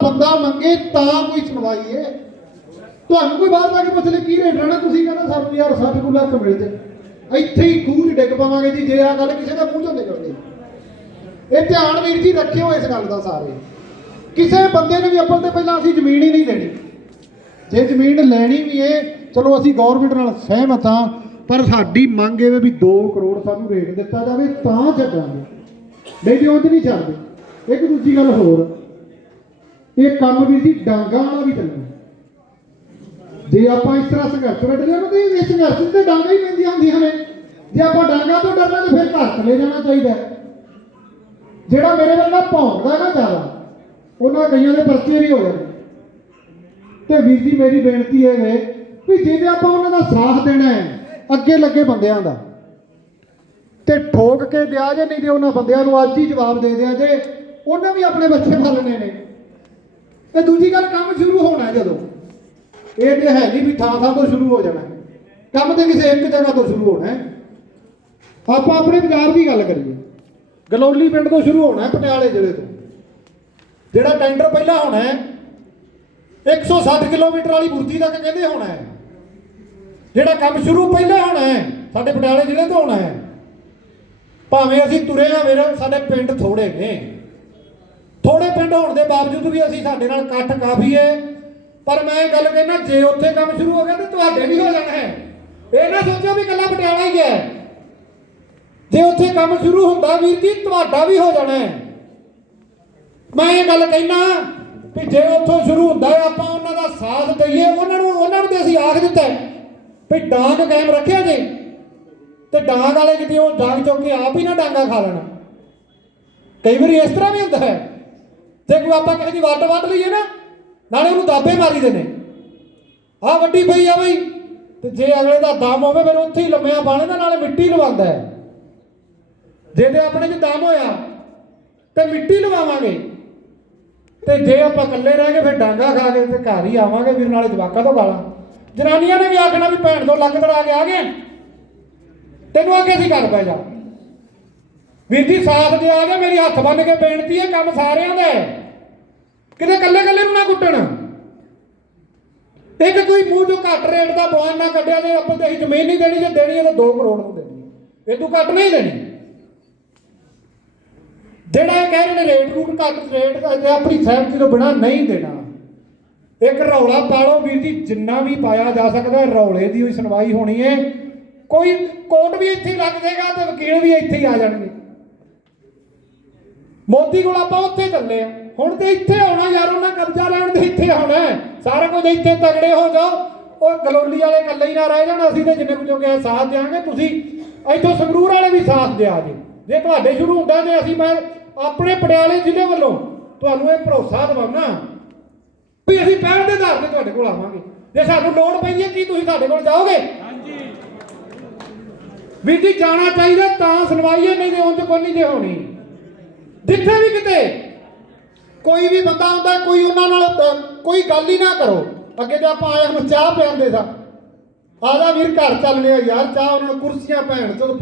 ਬੰਦਾ ਮੰਗੇ ਤਾਂ ਕੋਈ ਸੁਣਵਾਈ ਏ ਤੁਹਾਨੂੰ ਕੋਈ ਬਾਹਰ ਜਾ ਕੇ ਪੁੱਛ ਲੈ, ਕੀ ਰੇਟ ਰਹਿਣਾ ਤੁਸੀਂ ਕਹਿੰਦਾ ਸਾਨੂੰ ਯਾਰ 60 ਕੁ ਲੱਖ ਮਿਲ ਜੇ। ਇੱਥੇ ਹੀ ਖੂਹ 'ਚ ਡਿੱਗ ਪਾਵਾਂਗੇ ਜੀ, ਜੇ ਆ ਗੱਲ ਕਿਸੇ ਦਾ ਮੂੰਹ ਚੋਂ ਨਿਕਲਦੀ। ਇਹ ਧਿਆਨ ਵੀਰ ਜੀ ਰੱਖਿਓ ਇਸ ਗੱਲ ਦਾ ਸਾਰੇ। ਕਿਸੇ ਬੰਦੇ ਨੇ ਵੀ ਅੱਪਲ ਤੇ ਪਹਿਲਾਂ ਅਸੀਂ ਜ਼ਮੀਨ ਹੀ ਨਹੀਂ ਦੇਣੀ ਜੇ ਜ਼ਮੀਨ ਲੈਣੀ ਵੀ ਏ, ਚਲੋ ਅਸੀਂ ਗਵਰਨਮੈਂਟ ਨਾਲ ਸਹਿਮਤ ਹਾਂ, ਪਰ ਸਾਡੀ ਮੰਗ ਇਹ ਵੀ 2 ਕਰੋੜ ਸਾਨੂੰ ਰੇਟ ਦਿੱਤਾ ਜਾਵੇ, ਤਾਂ ਛੱਡਾਂਗੇ ਨਹੀਂ ਤੇ ਉਹ 'ਚ ਨਹੀਂ ਛੱਡਦੇ ਇੱਕ ਦੂਜੀ ਗੱਲ ਹੋਰ ਇਹ ਕੰਮ ਵੀ ਸੀ, ਡਾਂਗਾ ਵਾਲਾ ਵੀ ਚੱਲਣਾ ਜੇ ਆਪਾਂ ਇਸ ਤਰ੍ਹਾਂ ਸੰਘਰਸ਼ ਵਿੱਚ ਲਿਆ ਤੇ ਇਹ ਸੰਘਰਸ਼ ਤੇ ਡਾਂਗਾ ਹੀ ਪੈਂਦੀਆਂ ਹੁੰਦੀਆਂ ਨੇ। ਜੇ ਆਪਾਂ ਡਾਂਗਾ ਤੋਂ ਡਰਨਾ ਤਾਂ ਫਿਰ ਘਰ ਚਲੇ ਜਾਣਾ ਚਾਹੀਦਾ ਜਿਹੜਾ ਮੇਰੇ ਵੱਲ ਭੌਂਕਦਾ ਨਾ ਜ਼ਿਆਦਾ, ਉਹਨਾਂ ਕਈਆਂ ਦੇ ਪਰਚੇ ਵੀ ਹੋ ਜਾਂਦੇ। ਤੇ ਵੀਰ ਜੀ, ਮੇਰੀ ਬੇਨਤੀ ਇਹ ਵੇ ਵੀ ਜੇ ਆਪਾਂ ਉਹਨਾਂ ਦਾ ਸਾਥ ਦੇਣਾ ਹੈ, ਅੱਗੇ ਲੱਗੇ ਬੰਦਿਆਂ ਦਾ। ਤੇ ਠੋਕ ਕੇ ਦਿਆ ਜੇ, ਨਹੀਂ ਤੇ ਉਹਨਾਂ ਬੰਦਿਆਂ ਨੂੰ ਅੱਜ ਹੀ ਜਵਾਬ ਦੇ ਦਿਆ ਜੇ, ਉਹਨਾਂ ਵੀ ਆਪਣੇ ਬੱਚੇ ਪਾਲਣੇ ਨੇ। ਤੇ ਦੂਜੀ ਗੱਲ ਕੰਮ ਸ਼ੁਰੂ ਹੋਣਾ ਜਦੋਂ। ਇਹ ਤੇ ਹੈ ਨਹੀਂ ਵੀ ਥਾਂ ਥਾਂ ਤੋਂ ਸ਼ੁਰੂ ਹੋ ਜਾਣਾ। ਕੰਮ ਤੇ ਕਿਸੇ ਇੱਕ ਜਗ੍ਹਾ ਤੋਂ ਸ਼ੁਰੂ ਹੋਣਾ ਆਪਾਂ ਆਪਣੇ ਪੰਜਾਬ ਦੀ ਗੱਲ ਕਰੀਏ। ਗਲੋਲੀ ਪਿੰਡ ਤੋਂ ਸ਼ੁਰੂ ਹੋਣਾ ਪਟਿਆਲੇ ਜ਼ਿਲ੍ਹੇ ਤੋਂ। ਜਿਹੜਾ ਟੈਂਡਰ ਪਹਿਲਾਂ ਹੋਣਾ ਹੈ 160 ਕਿਲੋਮੀਟਰ ਵਾਲੀ ਬੁਰਜੀ ਤੱਕ ਕਹਿੰਦੇ ਹੋਣਾ ਹੈ। ਜਿਹੜਾ ਕੰਮ ਸ਼ੁਰੂ ਪਹਿਲਾਂ ਹੋਣਾ ਹੈ, ਸਾਡੇ ਪਟਿਆਲੇ ਜ਼ਿਲ੍ਹੇ ਤੋਂ ਹੋਣਾ ਹੈ। ਭਾਵੇਂ ਅਸੀਂ ਤੁਰੇ ਆ ਵੀਰ ਸਾਡੇ ਪਿੰਡ ਥੋੜੇ ਨੇ। ਥੋੜੇ ਪਿੰਡ ਹੋਣ ਦੇ ਬਾਵਜੂਦ ਵੀ ਅਸੀਂ ਸਾਡੇ ਨਾਲ ਇਕੱਠ ਕਾਫੀ ਹੈ। ਪਰ ਮੈਂ ਇਹ ਗੱਲ ਕਹਿਣਾ ਜੇ ਉੱਥੇ ਕੰਮ ਸ਼ੁਰੂ ਹੋ ਗਿਆ ਤਾਂ ਤੁਹਾਡੇ ਵੀ ਹੋ ਜਾਣਾ ਹੈ। ਇਹ ਨਾ ਸੋਚੋ ਵੀ ਇਕੱਲਾ ਪਟਿਆਲਾ ਹੀ ਹੈ। ਜੇ ਉੱਥੇ ਕੰਮ ਸ਼ੁਰੂ ਹੁੰਦਾ ਵੀਰ ਜੀ, ਤੁਹਾਡਾ ਵੀ ਹੋ ਜਾਣਾ ਹੈ। ਮੈਂ ਇਹ ਗੱਲ ਕਹਿਣਾ ਵੀ ਜੇ ਉੱਥੋਂ ਸ਼ੁਰੂ ਹੁੰਦਾ ਹੈ, ਆਪਾਂ ਉਹਨਾਂ ਦਾ ਸਾਥ ਦਈਏ। ਉਹਨਾਂ ਨੂੰ ਉਹਨਾਂ ਨੂੰ ਤੇ ਅਸੀਂ ਆਖ ਦਿੱਤਾ ਵੀ ਡਾਂਗ ਕਾਇਮ ਰੱਖਿਆ ਜੇ। ਤੇ ਡਾਂਗ ਵਾਲੇ ਕਿਤੇ ਉਹ ਡਾਂਗ ਚੁੱਕ ਕੇ ਆਪ ਹੀ ਨਾ ਡਾਂਗਾ ਖਾ ਲੈਣਾ। ਕਈ ਵਾਰੀ ਇਸ ਤਰ੍ਹਾਂ ਵੀ ਹੁੰਦਾ ਹੈ। ਜੇ ਕੋਈ ਆਪਾਂ ਕਿਸੇ ਦੀ ਵੱਟ ਵੱਢ ਲਈਏ ਨਾ, ਨਾਲੇ ਉਹਨੂੰ ਦਾਬੇ ਮਾਰੀ ਦੇ ਨੇ ਆਹ ਵੱਡੀ ਪਈ ਆ ਬਈ। ਤੇ ਜੇ ਅਗਲੇ ਦਾ ਦਮ ਹੋਵੇ, ਫਿਰ ਉੱਥੇ ਹੀ ਲੰਮਿਆਂ ਪਾਣੇ ਦਾ ਨਾਲੇ ਮਿੱਟੀ ਲਵਾਉਂਦਾ ਹੈ। ਜੇ ਤੇ ਆਪਣੇ 'ਚ ਦਮ ਹੋਇਆ, ਤੇ ਮਿੱਟੀ ਲਵਾਵਾਂਗੇ। ਤੇ ਜੇ ਆਪਾਂ ਇਕੱਲੇ ਰਹਿ ਗਏ, ਫਿਰ ਡਾਂਗਾ ਖਾ ਕੇ ਤੇ ਘਰ ਹੀ ਆਵਾਂਗੇ ਫਿਰ ਨਾਲੇ ਜਵਾਕਾਂ ਤੋਂ ਗਾਲਾਂ। ਜਨਾਨੀਆਂ ਨੇ ਵੀ ਆਖਣਾ ਵੀ ਭੈਣ ਤੋਂ ਲੱਗ ਤੜਾ ਕੇ ਆ ਗਏ। ਤੈਨੂੰ ਅੱਗੇ ਸੀ ਕਰ ਪੈ ਜਾ। ਵੀਰ ਜੀ, ਸਾਥ ਦੇ ਆ ਗਏ, ਮੇਰੀ ਹੱਥ ਬੰਨ ਕੇ ਬੇਨਤੀ ਹੈ, ਕੰਮ ਸਾਰਿਆਂ ਦਾ ਹੈ। ਕਿਤੇ ਇਕੱਲੇ ਇਕੱਲੇ ਨੂੰ ਨਾ ਕੁੱਟਣ। ਇੱਕ ਕੋਈ ਮੂੰਹ ਤੋਂ ਘੱਟ ਰੇਟ ਦਾ ਬਵਾਨ ਨਾ ਕੱਢਿਆ ਜੇ ਆਪਾਂ ਤੇ ਜ਼ਮੀਨ ਨਹੀਂ ਦੇਣੀ, ਜੇ ਦੇਣੀ ਹੈ ਤਾਂ 2 ਕਰੋੜ ਨੂੰ ਦੇਣੀ ਇਹ ਤੋਂ ਘੱਟ ਨਹੀਂ ਦੇਣੀ। ਜਿਹੜਾ ਇਹ ਕਹਿ ਰਹੇ ਨੇ ਰੇਟ ਰੂਟ ਘੱਟ, ਰੇਟ ਦਾ ਆਪਣੀ ਸਹਿਮਤੀ ਤੋਂ ਬਿਨਾ ਨਹੀਂ ਦੇਣਾ। ਇੱਕ ਰੌਲਾ ਪਾਲੋ ਵੀਰ ਜੀ, ਜਿੰਨਾ ਵੀ ਪਾਇਆ ਜਾ ਸਕਦਾ, ਰੌਲੇ ਦੀ ਹੋਈ ਸੁਣਵਾਈ ਹੋਣੀ ਹੈ। ਕੋਈ ਕੋਰਟ ਵੀ ਇੱਥੇ ਲੱਗ ਜਾਏਗਾ ਤੇ ਵਕੀਲ ਵੀ ਇੱਥੇ ਹੀ ਆ ਜਾਣਗੇ। ਮੋਦੀ ਕੋਲ ਆਪਾਂ ਉੱਥੇ ਚੱਲੇ ਆ ਹੁਣ ਤੇ ਇੱਥੇ ਆਉਣਾ ਯਾਰ ਉਹਨਾਂ ਕਬਜ਼ਾ ਲੈਣ ਦੇ ਇੱਥੇ ਆਉਣਾ। ਸਾਰਾ ਕੁਝ ਇੱਥੇ ਤਗੜੇ ਹੋ ਜਾਓ। ਉਹ ਗਲੋਲੀ ਵਾਲੇ ਇਕੱਲੇ ਹੀ ਨਾ ਰਹਿ ਜਾਣ ਅਸੀਂ ਤੇ ਜਿੰਨੇ ਕੁ ਜੋਗੇ ਸਾਥ ਦਿਆਂਗੇ। ਤੁਸੀਂ ਇੱਥੋਂ ਸੰਗਰੂਰ ਵਾਲੇ ਵੀ ਸਾਥ ਦਿਆ ਜੇ। ਜੇ ਤੁਹਾਡੇ ਸ਼ੁਰੂ ਹੁੰਦਾ ਤੇ ਅਸੀਂ ਮੈਂ ਆਪਣੇ ਪਟਿਆਲੇ ਜ਼ਿਲ੍ਹੇ ਵੱਲੋਂ ਤੁਹਾਨੂੰ ਇਹ ਭਰੋਸਾ ਦਿਵਾਉਣਾ ਵੀ ਅਸੀਂ ਪਹਿਲ ਦੇ ਆਧਾਰ ਤੇ ਤੁਹਾਡੇ ਕੋਲ ਆਵਾਂਗੇ। ਜੇ ਸਾਨੂੰ ਲੋੜ ਪੈਂਦੀ ਹੈ ਕੀ ਤੁਸੀਂ ਸਾਡੇ ਕੋਲ ਜਾਓਗੇ? ਹਾਂਜੀ। ਵੀਰ ਜੀ ਜਾਣਾ ਚਾਹੀਦਾ ਤਾਂ ਸੁਣਵਾਈ ਹੈ ਨਹੀਂ ਤੇ ਉਂਝ ਕੋਈ ਨਹੀਂ ਜੇ ਹੋਣੀ। ਜਿੱਥੇ ਵੀ ਕਿਤੇ ਕੋਈ ਵੀ ਬੰਦਾ ਹੁੰਦਾ ਕੋਈ ਉਹਨਾਂ ਨਾਲ, ਕੋਈ ਗੱਲ ਹੀ ਨਾ ਕਰੋ। ਅੱਗੇ ਤਾਂ ਆਪਾਂ ਆਇਆ ਨੂੰ ਚਾਹ ਪਿਆਉਂਦੇ ਸਾਂ। ਆਦਾ ਵੀਰ ਘਰ ਚੱਲ ਲਿਆ ਯਾਰ, ਚਾਹ ਉਹਨਾਂ ਨੂੰ ਕੁਰਸੀਆਂ ਭੈਣ ਚੋ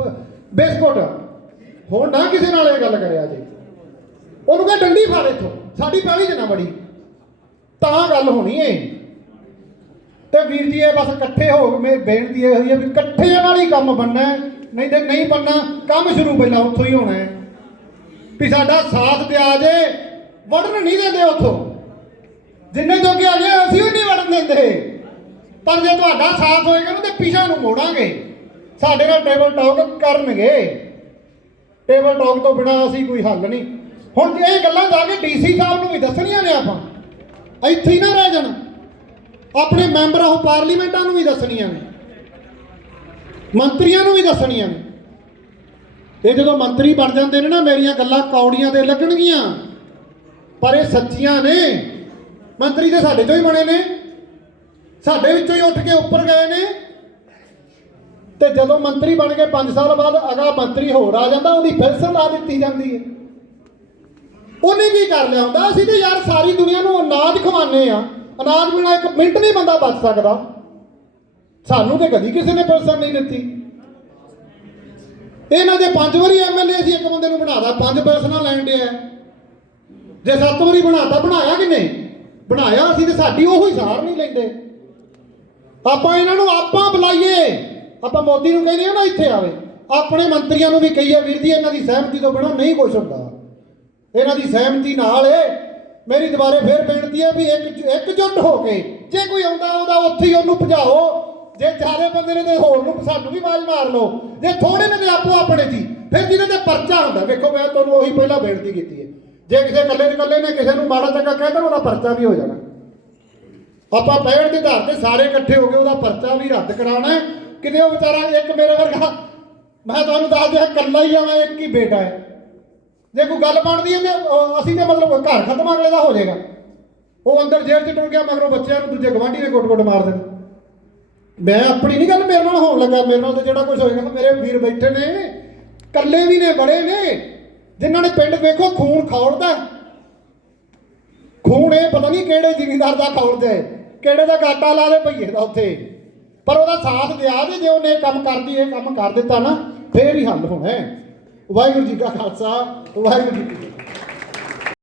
ਬਿਸਕੁਟ। ਹੁਣ ਨਾ ਕਿਸੇ ਨਾਲ ਇਹ ਗੱਲ ਕਰਿਆ ਜੀ। ਉਹਨੂੰ ਕਹ ਡੰਡੀ ਫੜ ਇੱਥੋਂ, ਸਾਡੀ ਪਹਿਲੀ ਜਨਾ ਬੜੀ ਤਾਂ ਗੱਲ ਹੋਣੀ ਏ। ਤੇ ਵੀਰ ਜੀ ਇਹ ਬਸ ਇਕੱਠੇ ਹੋ ਕੇ ਮੇਰੀ ਬੇਨਤੀ ਇਹ ਹੋਈ ਹੈ ਵੀ ਇਕੱਠੇ ਨਾਲ ਹੀ ਕੰਮ ਬਣਨਾ ਨਹੀਂ ਤੇ ਨਹੀਂ ਬਣਨਾ, ਕੰਮ ਸ਼ੁਰੂ ਪਹਿਲਾਂ ਉੱਥੋਂ ਹੀ ਹੋਣਾ ਹੈ। ਵੀ ਸਾਡਾ ਸਾਥ ਦਿਆ ਜੇ। ਵੜਨ ਨਹੀਂ ਦਿੰਦੇ ਉੱਥੋਂ। ਜਿੰਨੇ ਜੋਗੇ ਆ ਗਏ ਅਸੀਂ ਵੀ ਨਹੀਂ ਵੜਨ ਦਿੰਦੇ। ਪਰ ਜੇ ਤੁਹਾਡਾ ਸਾਥ ਹੋਏਗਾ ਨਾ, ਤੇ ਪਿਛਾ ਨੂੰ ਮੋੜਾਂਗੇ। ਸਾਡੇ ਨਾਲ ਟੇਬਲ ਟਾਕ ਕਰਨਗੇ। ਟੇਬਲ ਟਾਕ ਤੋਂ ਬਿਨਾ ਅਸੀਂ ਕੋਈ ਹੱਲ ਨਹੀਂ। ਹੁਣ ਇਹ ਗੱਲਾਂ ਜਾ ਕੇ ਡੀਸੀ ਸਾਹਿਬ ਨੂੰ ਵੀ ਦੱਸਣੀਆਂ ਨੇ ਆਪਾਂ, ਇੱਥੇ ਹੀ ਨਾ ਰਹਿ ਜਾਣ। ਆਪਣੇ ਮੈਂਬਰ ਆਫ ਪਾਰਲੀਮੈਂਟਾਂ ਨੂੰ ਵੀ ਦੱਸਣੀਆਂ ਨੇ। ਮੰਤਰੀਆਂ ਨੂੰ ਵੀ ਦੱਸਣੀਆਂ ਨੇ। ਇਹ ਜਦੋਂ ਮੰਤਰੀ ਬਣ ਜਾਂਦੇ ਨੇ ਨਾ, ਮੇਰੀਆਂ ਗੱਲਾਂ ਕੌੜੀਆਂ ਤੇ ਲੱਗਣਗੀਆਂ। ਪਰ ਇਹ ਸੱਚੀਆਂ ਨੇ। ਮੰਤਰੀ ਤੇ ਸਾਡੇ ਚੋਂ ਹੀ ਬਣੇ ਨੇ। ਸਾਡੇ ਵਿੱਚੋਂ ਹੀ ਉੱਠ ਕੇ ਉੱਪਰ ਗਏ ਨੇ। ਤੇ ਜਦੋਂ ਮੰਤਰੀ ਬਣ ਕੇ 5 ਸਾਲ ਬਾਅਦ ਅਗਾ ਮੰਤਰੀ ਹੋਰ ਆ ਜਾਂਦਾ, ਉਹਦੀ ਪੈਨਸ਼ਨ ਲਾ ਦਿੱਤੀ ਜਾਂਦੀ ਹੈ। ਉਹਨੇ ਕੀ ਕਰ ਲਿਆ ਹੁੰਦਾ? ਅਸੀਂ ਤੇ ਯਾਰ ਸਾਰੀ ਦੁਨੀਆ ਨੂੰ ਅਨਾਜ ਖਵਾਉਂਦੇ ਆ ਅਨਾਜ ਬਿਨਾਂ ਇੱਕ ਮਿੰਟ ਨਹੀਂ ਬੰਦਾ ਬਚ ਸਕਦਾ। ਸਾਨੂੰ ਤੇ ਕਦੀ ਕਿਸੇ ਨੇ ਪੈਨਸ਼ਨ ਨਹੀਂ ਦਿੱਤੀ। ਇਹਨਾਂ ਦੇ ਪੰਜ ਵਾਰੀ ਐਮਐਲਏ ਸੀ ਇੱਕ ਬੰਦੇ ਨੂੰ ਬਣਾਦਾ ਪੰਜ ਪੈਨਸ਼ਨਾਂ ਲੈਣ ਡਿਆ ਜੇ ਸੱਤ ਵਾਰੀ ਬਣਾਤਾ, ਬਣਾਇਆ ਕਿ ਬਣਾਇਆ ਅਸੀਂ ਤੇ ਸਾਡੀ ਉਹੀ ਸਾਰ ਨਹੀਂ ਲੈਂਦੇ। ਆਪਾਂ ਇਹਨਾਂ ਨੂੰ ਆਪਾਂ ਬੁਲਾਈਏ। ਆਪਾਂ ਮੋਦੀ ਨੂੰ ਕਹਿੰਦੇ ਆ ਨਾ ਇੱਥੇ ਆਵੇ। ਆਪਣੇ ਮੰਤਰੀਆਂ ਨੂੰ ਵੀ ਕਹੀਏ, ਵੀਰ ਜੀ, ਇਹਨਾਂ ਦੀ ਸਹਿਮਤੀ ਤੋਂ ਬਿਨਾਂ ਨਹੀਂ ਕੁਛ ਹੁੰਦਾ। ਇਹਨਾਂ ਦੀ ਸਹਿਮਤੀ ਨਾਲ ਏ। ਮੇਰੀ ਦੁਬਾਰੇ ਫੇਰ ਬੇਨਤੀ ਹੈ ਵੀ ਇੱਕ ਇਕਜੁੱਟ ਹੋ ਕੇ, ਜੇ ਕੋਈ ਆਉਂਦਾ ਉਹਦਾ ਉੱਥੇ ਹੀ ਉਹਨੂੰ ਭਜਾਓ। ਜੇ ਚਾਰੇ ਬੰਦੇ ਨੇ ਤੇ ਹੋਰ ਨੂੰ ਸਾਨੂੰ ਵੀ ਆਵਾਜ਼ ਮਾਰ ਲਓ। ਜੇ ਥੋੜੇ ਨੇ ਆਪੋ ਆਪਣੇ ਜੀ ਫਿਰ ਜਿਹਨਾਂ ਤੇ ਪਰਚਾ ਹੁੰਦਾ, ਵੇਖੋ, ਮੈਂ ਤੁਹਾਨੂੰ ਉਹੀ ਪਹਿਲਾਂ ਬੇਨਤੀ ਕੀਤੀ ਹੈ। ਜੇ ਕਿਸੇ ਇਕੱਲੇ ਦੇ ਇਕੱਲੇ ਨੇ ਕਿਸੇ ਨੂੰ ਮਾੜਾ ਚੰਗਾ ਕਹਿ ਦੇਣਾ ਉਹਦਾ ਪਰਚਾ ਵੀ ਹੋ ਜਾਣਾ। ਆਪਾਂ ਪੈਣ ਦੇ ਆਧਾਰ ਤੇ ਸਾਰੇ ਇਕੱਠੇ ਹੋ ਕੇ ਉਹਦਾ ਪਰਚਾ ਵੀ ਰੱਦ ਕਰਾਉਣਾ ਕਿਤੇ ਉਹ ਵਿਚਾਰਾ ਇੱਕ ਮੇਰੇ ਵਰਗਾ, ਮੈਂ ਤੁਹਾਨੂੰ ਦੱਸ ਦਿਆਂ, ਇਕੱਲਾ ਹੀ ਆ, ਮੈਂ ਇੱਕ ਹੀ ਬੇਟਾ ਹੈ। ਜੇ ਕੋਈ ਗੱਲ ਬਣਦੀ ਹੈ ਤੇ ਅਸੀਂ ਤੇ ਮਤਲਬ ਘਰ ਖਤਮ ਅਗਲੇ ਦਾ ਹੋ ਜਾਏਗਾ। ਉਹ ਅੰਦਰ ਜੇਲ੍ਹ 'ਚ ਟੁਰ ਗਿਆ, ਮਗਰੋਂ ਬੱਚਿਆਂ ਨੂੰ ਦੂਜੇ ਗਵਾਂਢੀ ਨੇ ਕੁੱਟ-ਕੁੱਟ ਮਾਰ ਦੇਣਾ ਮੈਂ ਆਪਣੀ ਨਹੀਂ ਗੱਲ ਮੇਰੇ ਨਾਲ ਹੋਣ ਲੱਗਾ। ਮੇਰੇ ਨਾਲ ਤਾਂ ਜਿਹੜਾ ਕੁਝ ਹੋਏਗਾ, ਮੇਰੇ ਵੀਰ ਬੈਠੇ ਨੇ, ਇਕੱਲੇ ਵੀ ਨੇ, ਬੜੇ ਨੇ। ਜਿਨ੍ਹਾਂ ਨੇ ਪਿੰਡ ਵੇਖੋ ਖੂਨ ਖੌੜਦਾ ਖੂਨ ਇਹ ਪਤਾ ਨਹੀਂ ਕਿਹੜੇ ਜ਼ਿਮੀਂਦਾਰ ਦਾ ਖੌੜਦਾ ਹੈ, ਕਿਹੜੇ ਦਾ ਗਾਟਾ ਲਾ ਦੇ ਭਈਏ ਦਾ ਉੱਥੇ। ਪਰ ਉਹਦਾ ਸਾਥ ਦਿਆ ਦੇ ਜੇ ਉਹਨੇ ਕੰਮ ਕਰਦੀ ਇਹ ਕੰਮ ਕਰ ਦਿੱਤਾ ਨਾ ਫੇਰ ਹੀ ਹੱਲ ਹੋਣਾ ਵਾਹਿਗੁਰੂ ਜੀ ਕਾ ਖਾਲਸਾ ਵਾਹਿਗੁਰੂ ਜੀ ਕੀ